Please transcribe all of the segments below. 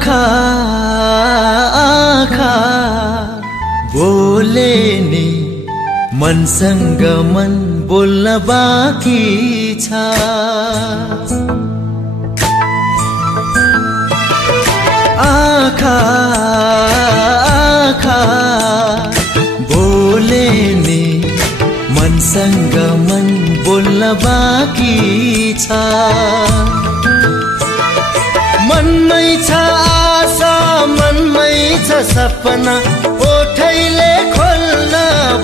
आँखा आँखा बोले नि मनसँग मन बोल्न बाँकी छ। आँखा आँखा बोले नि मनसँग मन बोल्न बाँकी छ। मनमै छ आशा मनमै छ सपना ओठैले खोल्न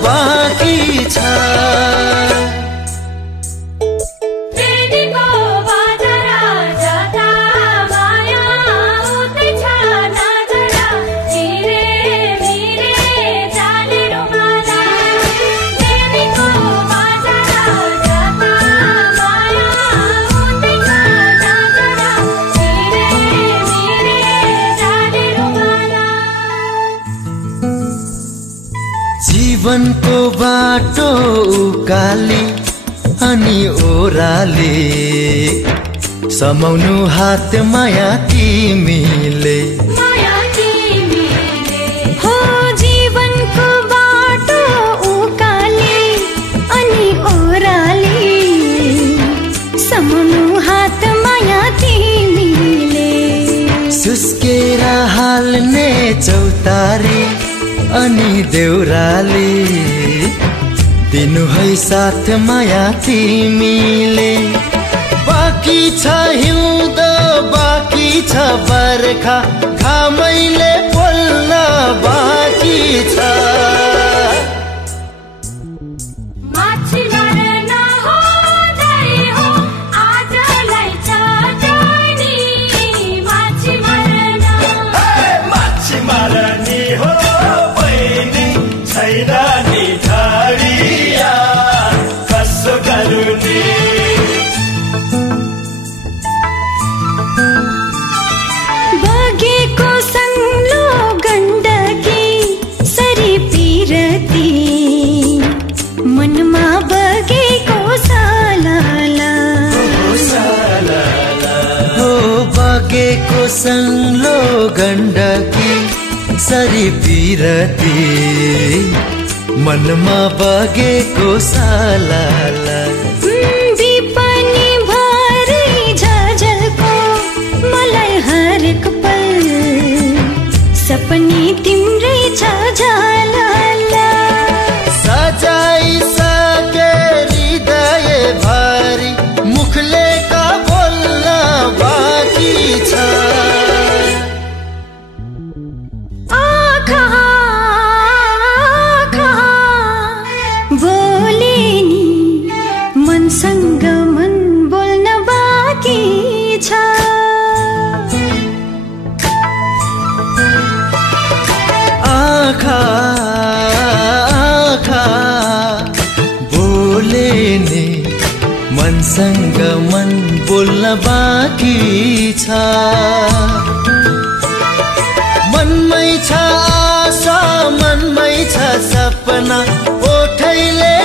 बाँकी छ। जीवनको बाटो उकाली अनि ओह्राले समाउनु हात माया तिमीले। हो जीवनको बाटो उकाली अनि ओह्राले समाउनु हात माया तिमीले। सुस्केर हाल्ने चौतारी अनि देउराले दिनु है साथ माया तिमीले। बाँकी छ हिउँदो बाँकी छ बर्खा घामैले बोल्न बाँकी छ। बगेको संगलो गण्डकी सरी पिरती मनमा बगेको सालाला। हो बगेको संगलो गण्डकी सरी पिरती मनमा बगेको सालाला। विपनी भरी झझलको मलाई हरेक पल सपनी तिम्रै छ झलला। सजाई सके हृदय भरी मुखले का बोल्न बाँकी छ। आँखा आँखा बोले नि मनसँग मन बोल्न बाँकी छ। आँखा आँखा बोले नि मनसँग मन बोल्न बाँकी छ। मनमै छ आशा मनमै छ सपना ओठैले